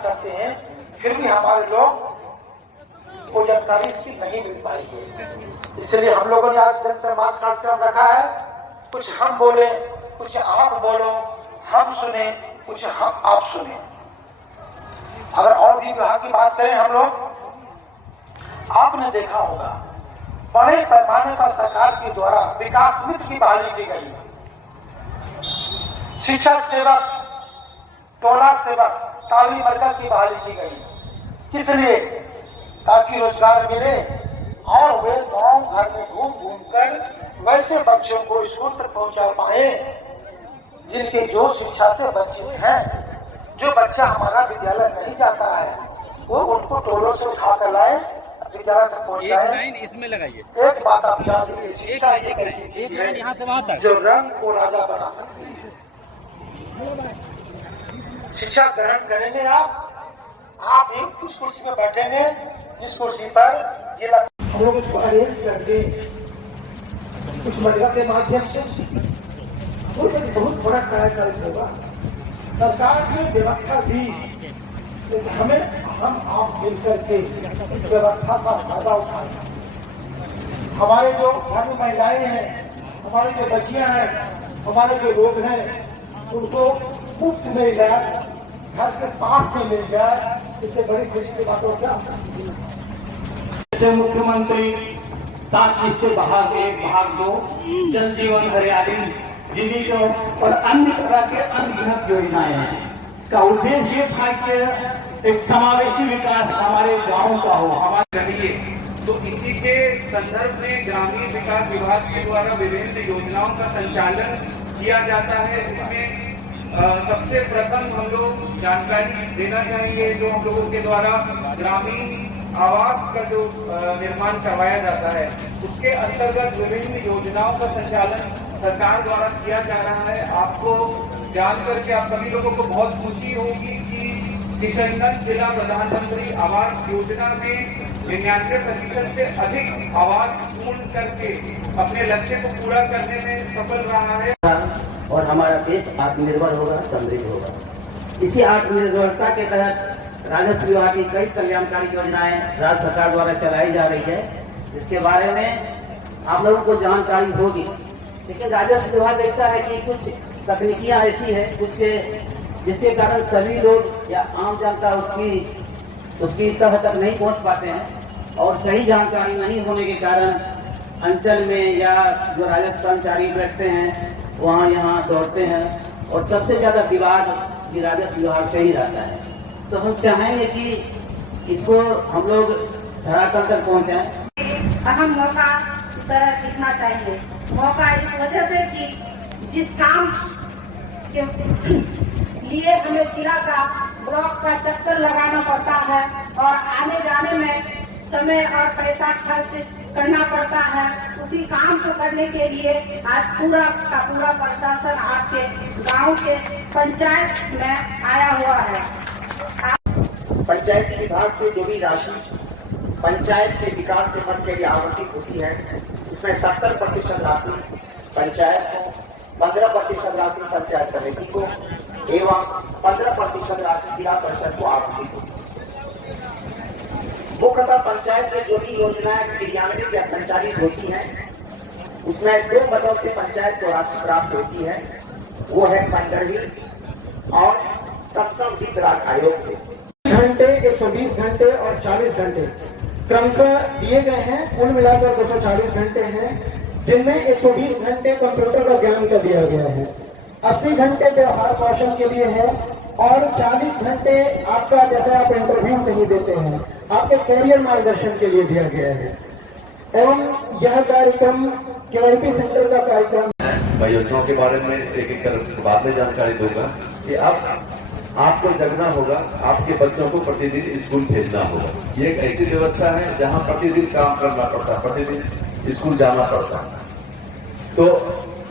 प्रयास करते हैं, फिर भी हमारे लोग को जानकारी इसकी नहीं मिल पाएगी। इसलिए हम लोगों ने आज जनसंवाद कार्यक्रम रखा है। कुछ हम बोले, कुछ आप बोलो, हम सुने, कुछ हम आप सुने। अगर और भी विभाग की बात करें हम लोग, आपने देखा होगा बड़े पैमाने पर सरकार के द्वारा विकास मित्र की बहाली की गई। शिक्षा सेवक, टोला सेवक, तालीम मरकज की बहाली की गई। किस लिए? ताकि रोजगार मिले और वे गांव घर में घूम घूम कर वैसे बच्चों को स्कूल तक पहुंचा पाए जिनके जो शिक्षा से वंचित हैं। जो बच्चा हमारा विद्यालय नहीं जाता है वो उनको टोलों से उठा कर लाए, विद्यालय तक पहुंचाए। इसमें लगाइए। एक बात आप जान लीजिए, शिक्षा एक ऐसी चीज है यहाँ से वहाँ तक जो रंग को राजा बना सकती है। शिक्षा ग्रहण करेंगे आप एक उस कुर्सी में बैठेंगे जिस कुर्सी पर जिला हम लोग उसको अरेंज करके कुछ महिला के माध्यम से बहुत बड़ा कार्यक्रम होगा। सरकार की व्यवस्था भी हम आप मिलकर के इस व्यवस्था का फायदा उठाएं। हमारे जो घर में महिलाएं हैं, हमारी जो बच्चियां हैं, हमारे जो लोग हैं, उनको मुफ्त में इलाज घर के पास में मिल जाए, इससे बड़ी खुशी की बात हो क्या? जैसे मुख्यमंत्री 7 निश्चय भाग 1 भाग 2 जल जीवन हरियाली जीविका और अन्य तरह के अनगिनत योजनाएं हैं। इसका उद्देश्य ये था कि एक समावेशी विकास हमारे गांवों का हो, हमारे चाहिए। तो इसी के संदर्भ में ग्रामीण विकास विभाग के द्वारा विभिन्न योजनाओं का संचालन किया जाता है, जिसमें सबसे प्रथम हम लोग जानकारी देना चाहेंगे जो हम लोगों के द्वारा ग्रामीण आवास का जो निर्माण करवाया जाता है, उसके अंतर्गत विभिन्न योजनाओं का संचालन सरकार द्वारा किया जा रहा है। आपको जानकर के आप सभी लोगों को बहुत खुशी होगी कि किशनगंज जिला प्रधानमंत्री आवास योजना में 99% से अधिक आवास पूर्ण करके अपने लक्ष्य को पूरा करने में सफल रहा है और हमारा देश आत्मनिर्भर होगा, समृद्ध होगा। इसी आत्मनिर्भरता के तहत राजस्व विभाग की कई कल्याणकारी योजनाएं राज्य सरकार द्वारा चलाई जा रही है, जिसके बारे में आप लोगों को जानकारी होगी। लेकिन राजस्व विभाग ऐसा है कि कुछ तकनीकियां ऐसी है कुछ जिसके कारण सभी लोग या आम जनता उसकी तह तक नहीं पहुंच पाते हैं और सही जानकारी नहीं होने के कारण अंचल में या जो राजस्व कर्मचारी बैठते हैं वहाँ यहाँ दौड़ते हैं और सबसे ज्यादा विवाद राजस्व विभाग से ही रहता है। तो हम चाहेंगे कि इसको हम लोग धरातल तक पहुंचाएं। अहम मौका की तरह दिखना चाहिए। मौका इस वजह से कि जिस काम के लिए हमें जिला का ब्लॉक का चक्कर लगाना पड़ता है और आने जाने में समय और पैसा खर्च करना पड़ता है, उसी काम को करने के लिए आज पूरा का पूरा प्रशासन आपके गांव के पंचायत में आया हुआ है। पंचायत विभाग से जो भी राशि पंचायत के विकास के मद के लिए आवंटित होती है, उसमें 70% राशि पंचायत को, 15% राशि पंचायत समिति को एवं 15% राशि जिला परिषद को आवंटित होती है। मुख्यतः पंचायत में जो भी योजनाएं क्रियान्वित या संचालित होती हैं, उसमें 2 मदों से पंचायत को राशि प्राप्त होती है। वो है पंद्रहवीं और सक्षम वित्त राज्य आयोग से। घंटे 120 घंटे और 40 घंटे क्रमशः दिए गए हैं। कुल मिलाकर 240 घंटे हैं, जिनमें 120 घंटे कंप्यूटर का ज्ञान का दिया गया है, 80 घंटे व्यवहार कौशल के लिए है और 40 घंटे आपका जैसे आप इंटरव्यू नहीं देते हैं, आपके कैरियर मार्गदर्शन के लिए दिया गया है। एवं यह कार्यक्रम केवाईपी सेंटर का कार्यक्रम मैं योजनाओं के बारे में एक कर बाद में जानकारी दूंगा कि अब आपको जगना होगा, आपके बच्चों को प्रतिदिन स्कूल भेजना होगा। ये एक ऐसी व्यवस्था है जहां प्रतिदिन काम करना पड़ता है, प्रतिदिन स्कूल जाना पड़ता है। तो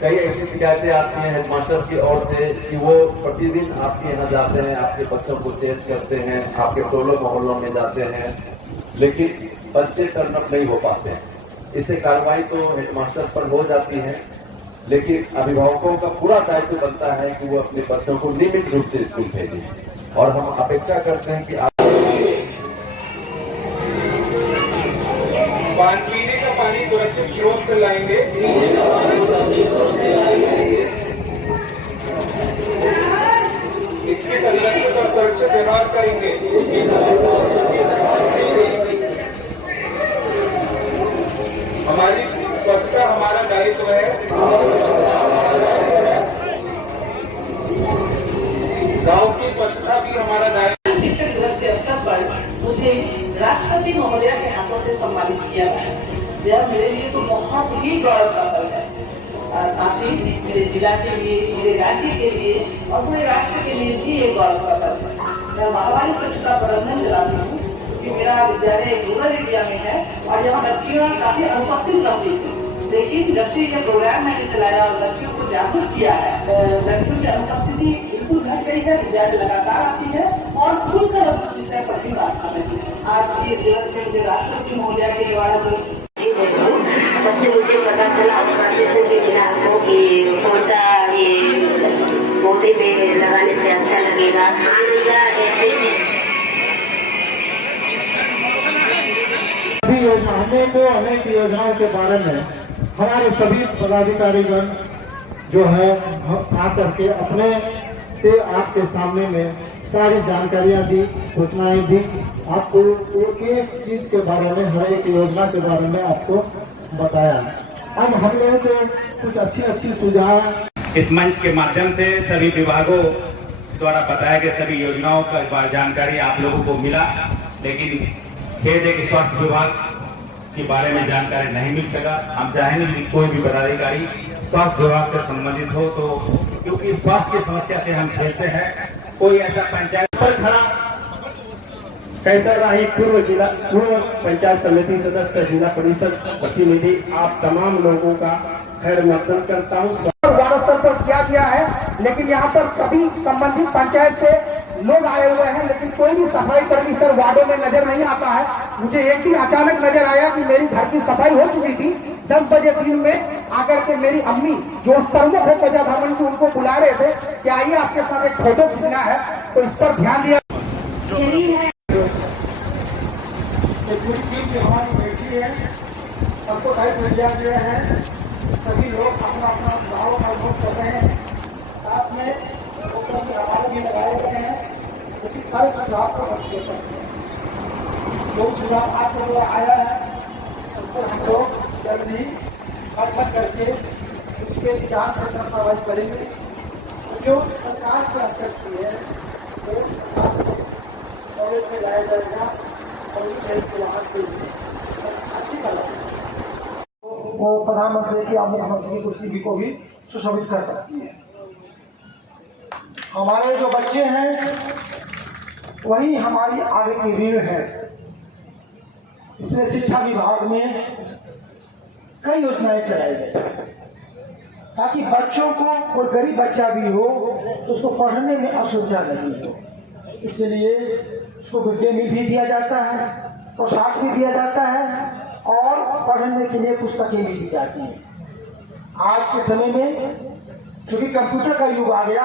कई ऐसी शिकायतें आती हैं हेडमास्टर की ओर से कि वो प्रतिदिन आपके यहाँ जाते हैं, आपके बच्चों को चेंज करते हैं, आपके टोलों मोहल्लों में जाते हैं, लेकिन बच्चे टर्न अप नहीं हो पाते हैं। इससे कार्रवाई तो हेडमास्टर पर हो जाती है, लेकिन अभिभावकों का पूरा दायित्व बनता है कि वो अपने बच्चों को नियमित रूप से स्कूल भेजें। और हम अपेक्षा करते हैं कि आप पीने का पानी सुरक्षित स्रोत से लाएंगे। इसके संरक्षित और सुरक्षित व्यवहार करेंगे। हमारी स्वच्छता हमारा दायित्व है। गांव की स्वच्छता भी हमारा दायित्व। शिक्षक दिवस के अवसर पर मुझे राष्ट्रपति महोदया के हाथों से सम्मानित किया गया। यह मेरे लिए तो बहुत ही गौरव का पल है। साथ ही मेरे जिला के लिए, मेरे राज्य के लिए और पूरे राष्ट्र के लिए भी ये गौरव का पल है। मैं महामारी स्वच्छता प्रबंधन चलाती हूँ क्योंकि मेरा विद्यालय रूरल एरिया में है और यहाँ बच्चियाँ काफी अनुपस्थित रहती थी। लेकिन जब से ये प्रोग्राम मैंने चलाया और बच्चियों को जागरूक किया है, लड़कियों की अनुपस्थिति बिल्कुल घट गई है। विद्यालय लगातार आती है और खुलकर उस विषय पर भी बात कर रही है। आज ये दिवस में मुझे राष्ट्रपति महोदया के द्वारा जो सबसे मुझे पता चला से भी मिला आपको कि कौन सा ये पौधे में लगाने से अच्छा लगेगा। सभी योजना हमें तो अनेक योजनाओं के बारे में हमारे सभी पदाधिकारीगण जो है आकर के अपने से आपके सामने में सारी जानकारियां दी, सूचनाएं दी। आपको एक एक चीज के बारे में, हर एक योजना के बारे में आपको बताया। अब हम लोगों को कुछ अच्छी सुझाव इस मंच के माध्यम से सभी विभागों द्वारा बताए गए सभी योजनाओं का जानकारी आप लोगों को मिला, लेकिन खेद है कि स्वास्थ्य विभाग के बारे में जानकारी नहीं मिल सका। हम चाहेंगे कि कोई भी पदाधिकारी स्वास्थ्य विभाग से संबंधित हो तो, क्योंकि स्वास्थ्य की समस्या से हम खेलते हैं। कोई ऐसा पंचायत पर खड़ा कैसर राही पूर्व पंचायत समिति सदस्य, जिला परिषद प्रतिनिधि, आप तमाम लोगों का खैर मकदम करता हूँ। वार्ड स्तर पर किया गया है, लेकिन यहाँ पर सभी संबंधित पंचायत से लोग आए हुए हैं, लेकिन कोई भी सफाई कर्मी सर वार्डों में नजर नहीं आता है। मुझे एक दिन अचानक नजर आया कि मेरी घर की सफाई हो चुकी थी। 10 बजे दिन में आकर के मेरी अम्मी जो प्रमुख है प्रजा भवन की, उनको बुला रहे थे कि आइए आपके साथ एक फोटो खींचना है, तो इस पर ध्यान दिया। पूरी टीम जो हमारी बैठी है, सबको टाइप मिल गया है। सभी लोग अपना अपना सुझाव का उपयोग कर रहे हैं। साथ में हमारे भी लगाए गए हैं, उसी सारे सुझाव का उपयोग करते हैं। जो सुझाव आपको जो आया है उस पर हम लोग जल्दी खत्म करके उसके जांच से कार्रवाई करेंगे। जो सरकार के स्तर की है वो कॉलेज में लाया जाएगा और अच्छी तरह वो प्रधानमंत्री की आमद मंत्री कुर्सी को भी सुशोभित कर सकती है। हमारे जो बच्चे हैं वही हमारी आगे की रीढ़ है। इसलिए शिक्षा विभाग में कई योजनाएं चलाई गई ताकि बच्चों को, कोई गरीब बच्चा भी हो तो उसको पढ़ने में असुविधा नहीं हो। इसलिए उसको मिड डे मील भी दिया जाता है, पोशाक भी दिया जाता है और पढ़ने के लिए पुस्तकें भी दी जाती हैं। आज के समय में क्योंकि कंप्यूटर का युग आ गया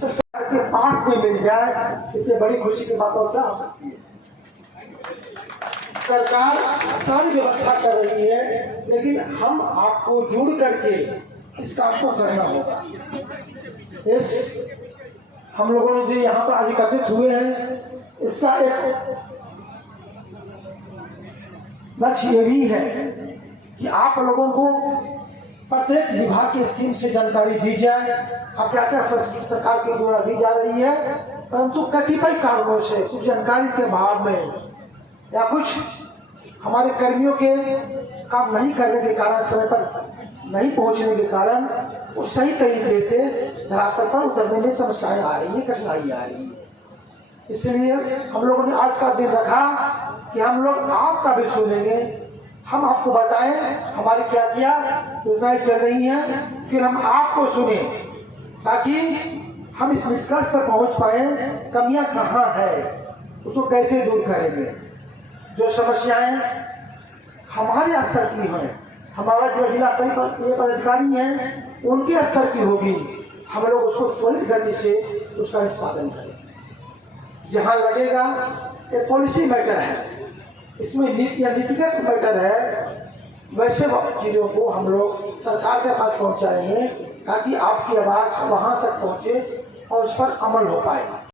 तो सरकार के पास में मिल जाए, इससे बड़ी खुशी की बात और क्या हो सकती है। सरकार सारी व्यवस्था कर रही है, लेकिन हम आपको जुड़ करके इस काम को करना होगा। हम लोगों ने जो यहाँ पर आज एकत्रित हुए हैं, इसका एक लक्ष्य ये भी है कि आप लोगों को प्रत्येक विभाग की स्कीम से जानकारी दी जाए। अब क्या क्या सरकार के द्वारा दी जा रही है, परंतु कतिपय कारणों से कुछ जानकारी के अभाव में या कुछ हमारे कर्मियों के काम नहीं करने के कारण, समय पर नहीं पहुंचने के कारण वो सही तरीके से धरातल पर उतरने में समस्याएं आ रही है, कठिनाई आ रही है। इसलिए हम लोगों ने आज का दिन रखा कि हम लोग आपका भी सुनेंगे, हम आपको बताएं हमारी क्या क्या योजनाएं चल रही हैं, फिर हम आपको सुने ताकि हम इस निष्कर्ष पर पहुंच पाए कमियां कहाँ है, उसको कैसे दूर करेंगे। जो समस्याएं हमारे स्तर की हैं, हमारा जो जिला पदाधिकारी हैं उनके स्तर की होगी, हम लोग उसको त्वरित गति से उसका निष्पादन करें। जहाँ लगेगा ये पॉलिसी मैटर है, इसमें नीतिगत मैटर है, वैसे चीजों को हम लोग सरकार के पास पहुंचाएंगे ताकि आपकी आवाज वहां तक पहुंचे और उस पर अमल हो पाए।